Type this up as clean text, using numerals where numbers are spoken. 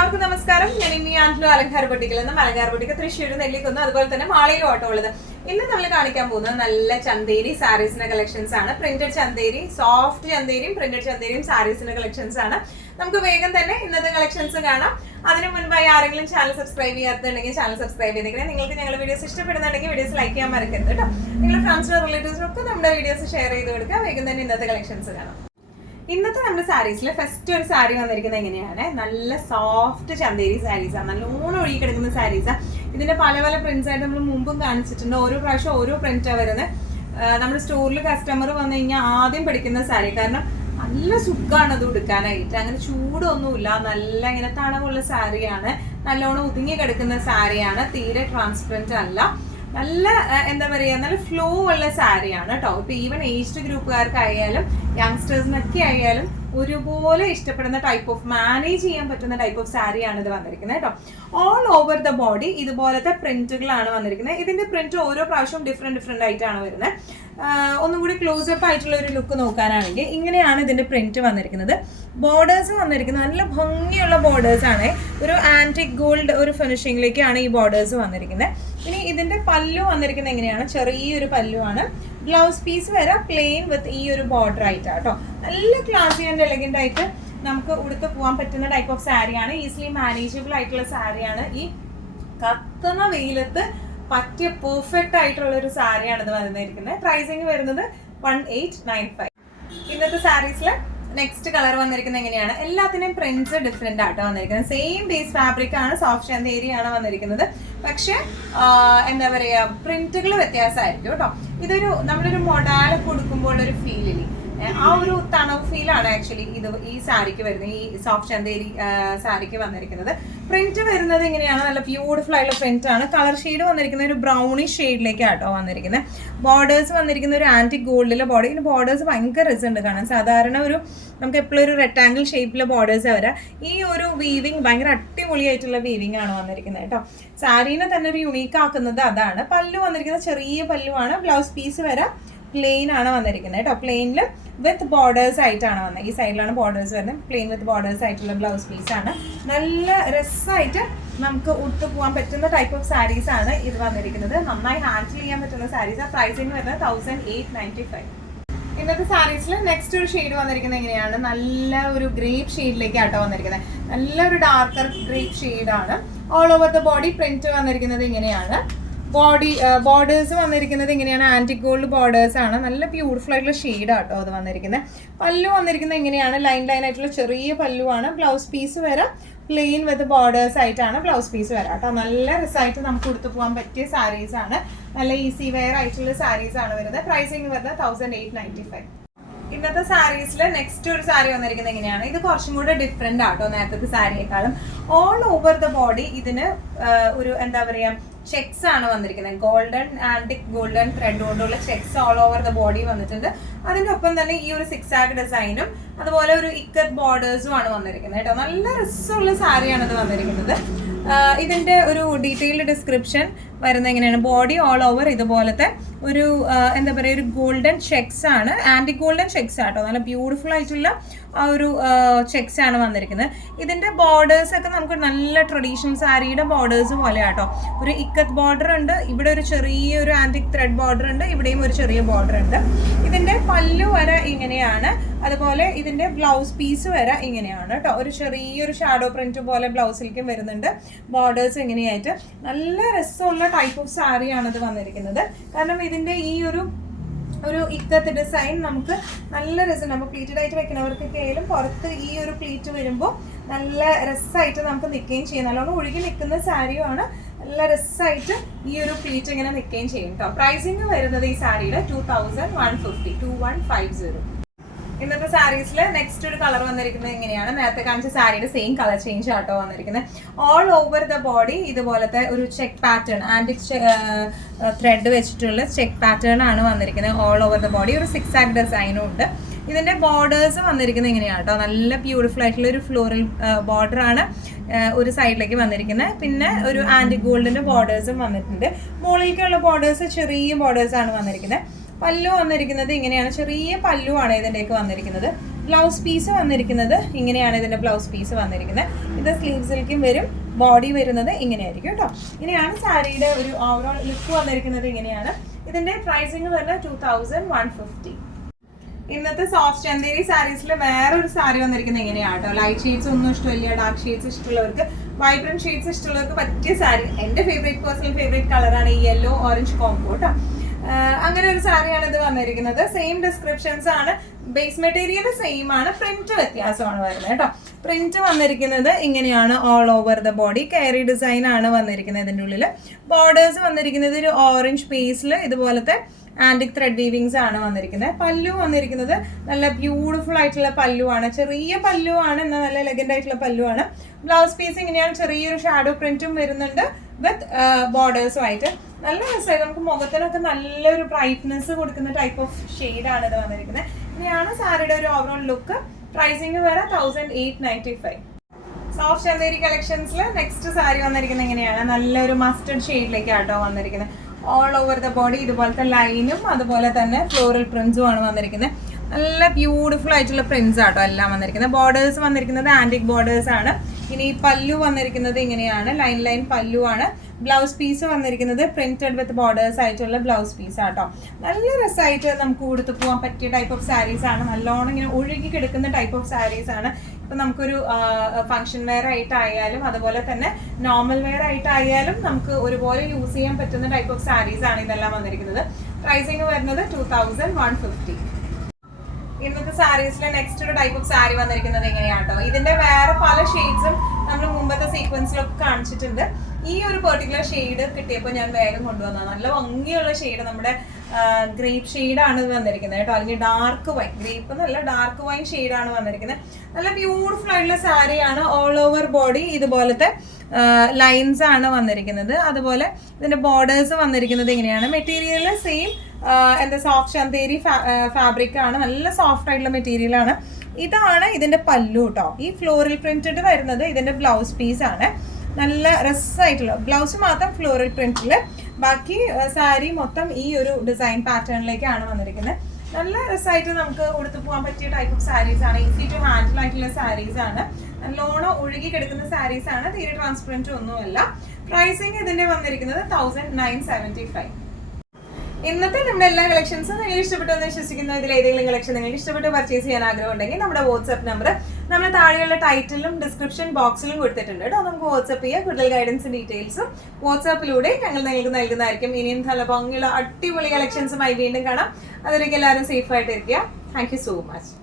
എല്ലാവർക്കും നമസ്കാരം. ഞാൻ ഇനി ആൻഡ്ലു അലങ്കാര പൊട്ടിക്കൽ എന്ന മലങ്കാര പൊട്ടിക്ക തൃശ്ശൂർ നെല്ലിക്കുന്ന് അതുപോലെ തന്നെ മാളയിലും ഓട്ടോ ഉള്ളത്. ഇന്ന് നമ്മൾ കാണിക്കാൻ പോകുന്നത് നല്ല ചന്തേരി സാരീസിന്റെ കളക്ഷൻസ് ആണ്. പ്രിന്റഡ് ചന്തേരി, സോഫ്റ്റ് ചന്തേരിയും പ്രിന്റഡ് ചന്തേരിയും സാരീസിന്റെ കളക്ഷൻസ് ആണ്. നമുക്ക് വേഗം തന്നെ ഇന്നത്തെ കളക്ഷൻസ് കാണാം. അതിനു മുൻപായി ആരെങ്കിലും ചാനൽ സബ്സ്ക്രൈബ് ചെയ്യാത്തുണ്ടെങ്കിൽ ചാനൽ സബ്സ്ക്രൈബ് ചെയ്തേക്കണേ. നിങ്ങൾക്ക് ഞങ്ങളുടെ വീഡിയോസ് ഇഷ്ടപ്പെടുന്നുണ്ടെങ്കിൽ വീഡിയോസ് ലൈക്ക് ചെയ്യാൻ മറക്കരുത് കേട്ടോ. നിങ്ങളുടെ ഫ്രണ്ട്സിനും റിലേറ്റീവ്സിനും ഒക്കെ നമ്മുടെ വീഡിയോസ് ഷെയർ ചെയ്ത് കൊടുക്കുക. വേഗം തന്നെ ഇന്നത്തെ കളക്ഷൻസ് കാണാം. ഇന്നത്തെ നമ്മുടെ സാരീസിൽ ഫസ്റ്റ് ഒരു സാരി വന്നിരിക്കുന്നത് എങ്ങനെയാണ്, നല്ല സോഫ്റ്റ് ചന്തേരി സാരീസാണ്, നല്ലോണം ഒഴുകി കിടക്കുന്ന സാരീസാണ്. ഇതിന്റെ പല പല പ്രിന്റ്സ് ആയിട്ട് നമ്മൾ മുമ്പും കാണിച്ചിട്ടുണ്ട്. ഓരോ പ്രാവശ്യം ഓരോ പ്രിന്റാണ് വരുന്നത്. നമ്മുടെ സ്റ്റോറിൽ കസ്റ്റമർ വന്നു കഴിഞ്ഞാൽ ആദ്യം പഠിക്കുന്ന സാരി, കാരണം നല്ല സുഖമാണ് അത് ഉടുക്കാനായിട്ട്. അങ്ങനെ ചൂടൊന്നുമില്ല, നല്ല ഇങ്ങനെ തണവുള്ള സാരിയാണ്, നല്ലോണം ഒതുങ്ങി കിടക്കുന്ന സാരിയാണ്, തീരെ ട്രാൻസ്പെറന്റ് അല്ല, നല്ല എന്താ പറയുക, നല്ല ഫ്ലോ ഉള്ള സാരിയാണ് കേട്ടോ. ഇപ്പൊ ഈവൻ ഏജ്ഡ് ഗ്രൂപ്പുകാർക്കായാലും യങ്സ്റ്റേഴ്സിനൊക്കെ ആയാലും ഒരുപോലെ ഇഷ്ടപ്പെടുന്ന ടൈപ്പ് ഓഫ്, മാനേജ് ചെയ്യാൻ പറ്റുന്ന ടൈപ്പ് ഓഫ് സാരിയാണ് ഇത് വന്നിരിക്കുന്നത് കേട്ടോ. ഓൾ ഓവർ ദ ബോഡി ഇതുപോലത്തെ പ്രിന്റുകളാണ് വന്നിരിക്കുന്നത്. ഇതിന്റെ പ്രിന്റ് ഓരോ പ്രാവശ്യവും ഡിഫറെന്റ് ആയിട്ടാണ് വരുന്നത്. ഒന്നും കൂടി ക്ലോസപ്പ് ആയിട്ടുള്ള ഒരു ലുക്ക് നോക്കാനാണെങ്കിൽ ഇങ്ങനെയാണ് ഇതിന്റെ പ്രിന്റ് വന്നിരിക്കുന്നത്. ബോർഡേഴ്സ് വന്നിരിക്കുന്നത് നല്ല ഭംഗിയുള്ള ബോർഡേഴ്സ് ആണ്. ഒരു ആന്റിക് ഗോൾഡ് ഒരു ഫിനിഷിംഗിലേക്കാണ് ഈ ബോർഡേഴ്സ് വന്നിരിക്കുന്നത്. ഇനി ഇതിന്റെ പല്ലു വന്നിരിക്കുന്നത് എങ്ങനെയാണ്, ചെറിയൊരു പല്ലുവാണ്. ബ്ലൗസ് പീസ് വരെ പ്ലെയിൻ വിത്ത് ഈ ഒരു ബോർഡർ ആയിട്ടാണ് കേട്ടോ. നല്ല ക്ലാസി ആൻഡ് എലഗന്റ് ആയിട്ട് നമുക്ക് ഉടുത്ത് പോകാൻ പറ്റുന്ന ടൈപ്പ് ഓഫ് സാരിയാണ്. ഈസിലി മാനേജബിൾ ആയിട്ടുള്ള സാരിയാണ്. ഈ കത്തുന്ന വെയിലത്ത് പറ്റിയ പെർഫെക്റ്റ് ആയിട്ടുള്ള ഒരു സാരിയാണ് ഇത് വന്നിരിക്കുന്നത്. പ്രൈസിങ് വരുന്നത് 1895. ഇന്നത്തെ സാരീസിൽ നെക്സ്റ്റ് കളർ വന്നിരിക്കുന്നത് എങ്ങനെയാണ്, എല്ലാത്തിനും പ്രിന്റ്സ് ഡിഫറെന്റ് ആയിട്ടോ വന്നിരിക്കുന്നത്. സെയിം ബേസ് ഫാബ്രിക് ആണ്, സോഫ്റ്റ് ചന്തേരിയാണ് വന്നിരിക്കുന്നത്. പക്ഷെ എന്താ പറയാ, പ്രിന്റുകൾ വ്യത്യാസമായിരിക്കും കേട്ടോ. ഇതൊരു നമ്മളൊരു മൊഡാല കൊടുക്കുമ്പോൾ ഒരു ഫീലില്ലേ, ആ ഒരു തണവ് ഫീലാണ് ആക്ച്വലി ഇത് ഈ സാരിക്ക് വരുന്നത്, ഈ സോഫ്റ്റ് ചന്തേരി സാരിക്ക് വന്നിരിക്കുന്നത്. പ്രിന്റ് വരുന്നത് എങ്ങനെയാണ്, നല്ല ബ്യൂട്ടിഫുൾ ആയിട്ടുള്ള പ്രിന്റ് ആണ്. കളർ ഷെയ്ഡ് വന്നിരിക്കുന്നത് ഒരു ബ്രൗണിഷ് ഷെയ്ഡിലേക്കാട്ടോ വന്നിരിക്കുന്നത്. ബോർഡേഴ്സ് വന്നിരിക്കുന്ന ഒരു ആന്റിക് ഗോൾഡിലെ ബോർഡർ. ഇതിന് ബോർഡേഴ്സ് ഭയങ്കര റിസണ്ട് കാണാൻ. സാധാരണ ഒരു നമുക്ക് എപ്പോഴും ഒരു റെക്ടാങ്കിൾ ഷേപ്പിലെ ബോർഡേഴ്സ് വരാം. ഈ ഒരു വീവിങ് ഭയങ്കര അടിപൊളിയായിട്ടുള്ള വീവിങ് ആണ് വന്നിരിക്കുന്നത് കേട്ടോ. സാരീനെ തന്നെ ഒരു യുണീക്ക് ആക്കുന്നത് അതാണ്. പല്ലു വന്നിരിക്കുന്നത് ചെറിയ പല്ലുവാണ്. ബ്ലൗസ് പീസ് വരാം പ്ലെയിൻ ആണ് വന്നിരിക്കുന്നത് കേട്ടോ. പ്ലെയിനിൽ വിത്ത് ബോർഡേഴ്സ് ആയിട്ടാണ് വന്നത്. ഈ സൈഡിലാണ് ബോർഡേഴ്സ് വരുന്നത്. പ്ലെയിൻ വിത്ത് ബോർഡേഴ്സ് ആയിട്ടുള്ള ബ്ലൗസ് പീസ് ആണ്. നല്ല രസമായിട്ട് നമുക്ക് ഉടുത്ത് പോകാൻ പറ്റുന്ന ടൈപ്പ് ഓഫ് സാരീസ് ആണ് ഇത് വന്നിരിക്കുന്നത്. നന്നായി ഹാൻഡിൽ ചെയ്യാൻ പറ്റുന്ന സാരീസ്. പ്രൈസിങ് വരുന്നത് 1895. ഇന്നത്തെ സാരീസിൽ നെക്സ്റ്റ് ഒരു ഷെയ്ഡ് വന്നിരിക്കുന്നത് എങ്ങനെയാണ്, നല്ല ഒരു ഗ്രേപ്പ് ഷെയ്ഡിലേക്കാട്ടോ വന്നിരിക്കുന്നത്. നല്ലൊരു ഡാർക്കർ ഗ്രേപ്പ് ഷെയ്ഡാണ്. All over the body print വന്നിരിക്കുന്നത് ഇങ്ങനെയാണ്. ബോർഡേഴ്സ് വന്നിരിക്കുന്നത് ഇങ്ങനെയാണ്, ആന്റിക് ഗോൾഡ് ബോർഡേഴ്സ് ആണ്. നല്ല ബ്യൂട്ടിഫുൾ ആയിട്ടുള്ള ഷെയ്ഡ് ആട്ടോ അത് വന്നിരിക്കുന്നത്. പല്ലു വന്നിരിക്കുന്നത് ഇങ്ങനെയാണ്, ലൈൻ ആയിട്ടുള്ള ചെറിയ പല്ലുവാണ്. ബ്ലൗസ് പീസ് വരെ പ്ലെയിൻ വിത്ത് ബോർഡേഴ്സ് ആയിട്ടാണ് ബ്ലൗസ് പീസ് വരാം കേട്ടോ. നല്ല രസമായിട്ട് നമുക്ക് കൊടുത്തു പോകാൻ പറ്റിയ സാരീസ് ആണ്. നല്ല ഈസി വെയർ ആയിട്ടുള്ള സാരീസ് ആണ് വരുന്നത്. പ്രൈസിങ് വരുന്നത് 1895. ഇന്നത്തെ സാരീസിൽ നെക്സ്റ്റ് ഒരു സാരി വന്നിരിക്കുന്നത് എങ്ങനെയാണ്, ഇത് കുറച്ചും കൂടെ ഡിഫറെന്റ് ആട്ടോ നേരത്തെ സാരിയേക്കാളും. ഓൾ ഓവർ ദ ബോഡി ഇതിന് ഒരു എന്താ പറയാ, ചെക്സ് ആണ് വന്നിരിക്കുന്നത്. ഗോൾഡൻ ആന്റിക് ഗോൾഡൻ ത്രെഡ് കൊണ്ടുള്ള checks all over the body വന്നിട്ടുണ്ട്. അതിന്റെ ഒപ്പം തന്നെ ഈ ഒരു സിക്സ് ആഗ് ഡിസൈനും അതുപോലെ ഒരു ഇക്കത്ത് ബോർഡേഴ്സും ആണ് വന്നിരിക്കുന്നത് കേട്ടോ. നല്ല രസമുള്ള സാരിയാണ് ഇത് വന്നിരിക്കുന്നത്. ഇതിന്റെ ഒരു ഡീറ്റെയിൽഡ് ഡിസ്ക്രിപ്ഷൻ വരുന്ന എങ്ങനെയാണ്, ബോഡി ഓൾ ഓവർ ഇതുപോലത്തെ ഒരു എന്താ പറയുക, ഒരു ഗോൾഡൻ ചെക്സ് ആണ്, ആന്റിക് ഗോൾഡൻ ചെക്സ് ആട്ടോ. നല്ല ബ്യൂട്ടിഫുൾ ആയിട്ടുള്ള ആ ഒരു ചെക്സ് ആണ് വന്നിരിക്കുന്നത്. ഇതിന്റെ ബോർഡേഴ്സ് ഒക്കെ നമുക്ക് നല്ല ട്രഡീഷണൽ സാരിയുടെ ബോർഡേഴ്സ് പോലെ ആട്ടോ. ഒരു ഇക്കത്ത് ബോർഡർ ഉണ്ട്, ഇവിടെ ഒരു ചെറിയൊരു ആന്റിക് ത്രെഡ് ബോർഡർ ഉണ്ട്, ഇവിടെയും ഒരു ചെറിയ ബോർഡർ ഉണ്ട്. ഇതിന്റെ പല്ലു വരെ ഇങ്ങനെയാണ്, അതുപോലെ ഇതിന്റെ ബ്ലൗസ് പീസ് വരെ ഇങ്ങനെയാണ് കേട്ടോ. ഒരു ചെറിയൊരു ഷാഡോ പ്രിന്റ് പോലെ ബ്ലൗസിലേക്കും വരുന്നുണ്ട്. ബോർഡേഴ്സ് ഇങ്ങനെയായിട്ട് നല്ല രസമുള്ള ടൈപ്പ് ഓഫ് സാരിയാണ് ഇത് വന്നിരിക്കുന്നത്. കാരണം ഇതിന്റെ ഈ ഒരു ഇക്കത്ത് ഡിസൈൻ നമുക്ക് നല്ല രസം, നമ്മൾ പ്ലീറ്റഡ് ആയിട്ട് വെക്കുന്നവർക്കൊക്കെ ആയാലും പുറത്ത് ഈ ഒരു പ്ലീറ്റ് വരുമ്പോൾ നല്ല രസമായിട്ട് നമുക്ക് നിൽക്കുകയും ചെയ്യും. നല്ലോണം ഒഴുകി നിൽക്കുന്ന സാരിയുമാണ്. നല്ല രസമായിട്ട് ഈ ഒരു പ്ലീറ്റ് ഇങ്ങനെ നിൽക്കുകയും ചെയ്യും കേട്ടോ. പ്രൈസിങ് വരുന്നത് ഈ സാരിയുടെ 2150. ഇന്നത്തെ സാരീസിൽ നെക്സ്റ്റ് ഒരു കളർ വന്നിരിക്കുന്നത് എങ്ങനെയാണ്, നേരത്തെ കാണിച്ച സാരിയുടെ സെയിം കളർ ചേഞ്ച് ആട്ടോ വന്നിരിക്കുന്നത്. ഓൾ ഓവർ ദ ബോഡി ഇതുപോലത്തെ ഒരു ചെക്ക് പാറ്റേൺ, ആന്റിക് ത്രെഡ് വെച്ചിട്ടുള്ള ചെക്ക് പാറ്റേൺ ആണ് വന്നിരിക്കുന്നത്. ഓൾ ഓവർ ദ ബോഡി ഒരു സിക്സ് ആഗ് ഡിസൈനും ഉണ്ട്. ഇതിന്റെ ബോർഡേഴ്സ് വന്നിരിക്കുന്നത് ഇങ്ങനെയാണ് കേട്ടോ. നല്ല ബ്യൂട്ടിഫുൾ ആയിട്ടുള്ള ഒരു ഫ്ലോറൽ ബോർഡർ ആണ് ഒരു സൈഡിലേക്ക് വന്നിരിക്കുന്നത്. പിന്നെ ഒരു ആന്റിക് ഗോൾഡിന്റെ ബോർഡേഴ്സും വന്നിട്ടുണ്ട്. മുകളിലേക്കുള്ള ബോർഡേഴ്സ് ചെറിയ ബോർഡേഴ്സ് ആണ് വന്നിരിക്കുന്നത്. പല്ലു വന്നിരിക്കുന്നത് ഇങ്ങനെയാണ്, ചെറിയ പല്ലുവാണ് ഇതിൻ്റെയൊക്കെ വന്നിരിക്കുന്നത്. ബ്ലൗസ് പീസ് വന്നിരിക്കുന്നത് ഇങ്ങനെയാണ്. ഇതിൻ്റെ ബ്ലൗസ് പീസ് വന്നിരിക്കുന്നത്. ഇത് സ്ലീവ്സിലേക്കും വരും, ബോഡി വരുന്നത് ഇങ്ങനെയായിരിക്കും കേട്ടോ. ഇങ്ങനെയാണ് സാരിയുടെ ഒരു ഓവറോൾ ലുക്ക് വന്നിരിക്കുന്നത്. ഇങ്ങനെയാണ്. ഇതിൻ്റെ പ്രൈസിങ് വരുന്നത് 2150. ഇന്നത്തെ സോഫ്റ്റ് ചന്തേരി സാരീസിൽ വേറൊരു സാരി വന്നിരിക്കുന്നത് ഇങ്ങനെയാണ് കേട്ടോ. ലൈറ്റ് ഷെയ്ഡ്സ് ഒന്നും ഇഷ്ടമില്ല, ഡാർക്ക് ഷെയ്ഡ്സ് ഇഷ്ടമുള്ളവർക്ക്, വൈബ്രന്റ് ഷെയ്ഡ്സ് ഇഷ്ടമുള്ളവർക്ക് പറ്റിയ സാരി. എൻ്റെ പേഴ്സണൽ ഫേവറേറ്റ് കളറാണ് ഈ യെല്ലോ ഓറഞ്ച് കോംബോ കേട്ടോ. അങ്ങനെ ഒരു സാരിയാണ് ഇത് വന്നിരിക്കുന്നത്. സെയിം ഡിസ്ക്രിപ്ഷൻസ് ആണ്, ബേസ് മെറ്റീരിയൽ സെയിം ആണ്, പ്രിന്റ് വ്യത്യാസമാണ് വരുന്നത് കേട്ടോ. പ്രിന്റ് വന്നിരിക്കുന്നത് ഇങ്ങനെയാണ്. ഓൾ ഓവർ ദ ബോഡി കയറി ഡിസൈൻ ആണ് വന്നിരിക്കുന്നത്. ഇതിൻ്റെ ഉള്ളിൽ ബോർഡേഴ്സ് വന്നിരിക്കുന്നത് ഒരു ഓറഞ്ച് പേസിൽ ഇതുപോലത്തെ ആൻറ്റിക് ത്രെഡ് വീവിങ്സ് ആണ് വന്നിരിക്കുന്നത്. പല്ലു വന്നിരിക്കുന്നത് നല്ല ബ്യൂട്ടിഫുൾ ആയിട്ടുള്ള പല്ലുവാണ്. ചെറിയ പല്ലുവാണ്, എന്നാൽ നല്ല എലഗന്റ് ആയിട്ടുള്ള പല്ലുവാണ്. ബ്ലൗസ് പീസ് ഇങ്ങനെയാണ്. ചെറിയൊരു ഷാഡോ പ്രിന്റും വരുന്നുണ്ട് വിത്ത് ബോർഡേഴ്സും ആയിട്ട്. നല്ല രസമായി. നമുക്ക് മുഖത്തിനൊക്കെ നല്ലൊരു ബ്രൈറ്റ്നെസ് കൊടുക്കുന്ന ടൈപ്പ് ഓഫ് ഷെയ്ഡാണ് ഇത് വന്നിരിക്കുന്നത്. ഇങ്ങനെയാണ് സാരിയുടെ ഒരു ഓവറോൾ ലുക്ക്. പ്രൈസിങ് വരെ 1895. സോഫ്റ്റ് ചന്തേരി കളക്ഷൻസിൽ നെക്സ്റ്റ് സാരി വന്നിരിക്കുന്നത് ഇങ്ങനെയാണ്. നല്ലൊരു മസ്റ്റർഡ് ഷെയ്ഡിലേക്കാട്ടോ വന്നിരിക്കുന്നത്. ഓൾ ഓവർ ദ ബോഡി ഇതുപോലത്തെ ലൈനും അതുപോലെ തന്നെ ഫ്ലോറൽ പ്രിന്റ്സും ആണ് വന്നിരിക്കുന്നത്. നല്ല ബ്യൂട്ടിഫുൾ ആയിട്ടുള്ള പ്രിന്റ്സ് ആട്ടോ എല്ലാം വന്നിരിക്കുന്നത്. ബോർഡേഴ്സ് വന്നിരിക്കുന്നത് ആന്റിക് ബോർഡേഴ്സ് ആണ്. ഇനി പല്ലു വന്നിരിക്കുന്നത് ഇങ്ങനെയാണ്. ലൈൻ പല്ലു ആണ്. ബ്ലൗസ് പീസ് വന്നിരിക്കുന്നത് പ്രിന്റഡ് വിത്ത് ബോർഡേഴ്സ് ആയിട്ടുള്ള ബ്ലൗസ് പീസ് ആട്ടോ. നല്ല രസമായിട്ട് നമുക്ക് കൊടുത്തു പോകാൻ പറ്റിയ ടൈപ്പ് ഓഫ് സാരീസ് ആണ്. നല്ലോണം ഇങ്ങനെ ഒഴുകി കിടക്കുന്ന ടൈപ്പ് ഓഫ് സാരീസ് ആണ്. ഇപ്പം നമുക്കൊരു ഫംഗ്ഷൻ വെയർ ആയിട്ടായാലും അതുപോലെ തന്നെ നോർമൽ വെയർ ആയിട്ടായാലും നമുക്ക് ഒരുപോലെ യൂസ് ചെയ്യാൻ പറ്റുന്ന ടൈപ്പ് ഓഫ് സാരീസ് ആണ് ഇതെല്ലാം വന്നിരിക്കുന്നത്. പ്രൈസിങ് വരുന്നത് 2150. ഇന്നത്തെ സാരീസിലെ നെക്സ്റ്റ് ഒരു ടൈപ്പ് ഓഫ് സാരി വന്നിരിക്കുന്നത് എങ്ങനെയാട്ടോ. ഇതിന്റെ വേറെ പല ഷെയ്ഡ്സും നമ്മൾ മുമ്പത്തെ സീക്വൻസിലൊക്കെ കാണിച്ചിട്ടുണ്ട്. ഈ ഒരു പെർട്ടിക്കുലർ ഷെയ്ഡ് കിട്ടിയപ്പോൾ ഞാൻ വേഗം കൊണ്ടുവന്നതാണ്. നല്ല ഭംഗിയുള്ള ഷെയ്ഡ്, നമ്മുടെ ഗ്രേപ്പ് ഷെയ്ഡാണ് ഇത് വന്നിരിക്കുന്നത് കേട്ടോ. അല്ലെങ്കിൽ ഡാർക്ക് വൈൻ, ഗ്രേപ്പ് എന്നല്ല ഡാർക്ക് വൈൻ ഷെയ്ഡാണ് വന്നിരിക്കുന്നത്. നല്ല ബ്യൂട്ടിഫുൾ ആയിട്ടുള്ള സാരിയാണ്. ഓൾ ഓവർ ബോഡി ഇതുപോലത്തെ ലൈൻസ് ആണ് വന്നിരിക്കുന്നത്. അതുപോലെ ഇതിന്റെ ബോർഡേഴ്സ് വന്നിരിക്കുന്നത് ഇങ്ങനെയാണ്. മെറ്റീരിയൽ സെയിം എന്താ സോഫ്റ്റ് ചന്തേരി ഫാബ്രിക് ആണ്. നല്ല സോഫ്റ്റ് ആയിട്ടുള്ള മെറ്റീരിയൽ ആണ്. ഇതാണ് ഇതിന്റെ പല്ലു കേട്ടോ. ഈ ഫ്ലോറൽ പ്രിന്റഡ് വരുന്നത് ഇതിന്റെ ബ്ലൗസ് പീസ് ആണ്. നല്ല രസമായിട്ടുള്ള ബ്ലൗസ് മാത്രം ഫ്ലോറൽ പ്രിന്റിൽ, ബാക്കി സാരി മൊത്തം ഈ ഒരു ഡിസൈൻ പാറ്റേണിലേക്കാണ് വന്നിരിക്കുന്നത്. നല്ല രസമായിട്ട് നമുക്ക് ഉടുത്തു പോകാൻ പറ്റിയ ടൈപ്പ് ഓഫ് സാരീസ് ആണ്. ഈസി ടു ഹാൻഡിൽ ആയിട്ടുള്ള സാരീസ് ആണ്. നല്ലോണം ഒഴുകി കിടക്കുന്ന സാരീസ് ആണ്. തീരെ ട്രാൻസ്പെറൻറ്റ് ഒന്നുമല്ല. പ്രൈസിങ് ഇതിന്റെ വന്നിരിക്കുന്നത് 1975. ഇന്നത്തെ നമ്മുടെ എല്ലാ കളക്ഷൻസും നിങ്ങൾ ഇഷ്ടപ്പെട്ടെന്ന് വിശ്വസിക്കുന്നു. ഇതിൽ ഏതെങ്കിലും കളക്ഷൻ നിങ്ങൾക്ക് ഇഷ്ടപ്പെട്ട് പർച്ചേസ് ചെയ്യാൻ ആഗ്രഹം ഉണ്ടെങ്കിൽ നമ്മുടെ വാട്സ്ആപ്പ് നമ്പർ നമ്മൾ താഴെയുള്ള ടൈറ്റിലും ഡിസ്ക്രിപ്ഷൻ ബോക്സിലും കൊടുത്തിട്ടുണ്ട് കേട്ടോ. നമുക്ക് വാട്സ്ആപ്പ് ചെയ്യാം. കൂടുതൽ ഗൈഡൻസ് ഡീറ്റെയിൽസും വാട്സ്ആപ്പിലൂടെ ഞങ്ങൾ നിങ്ങൾക്ക് നൽകുന്നതായിരിക്കും. ഇനിയും നല്ല ഭംഗിയുള്ള അടിപൊളി കളക്ഷൻസുമായി വീണ്ടും കാണാം. അതൊരിക്കലും എല്ലാവരും സേഫ് ആയിട്ട് ഇരിക്കുക. Thank you so much.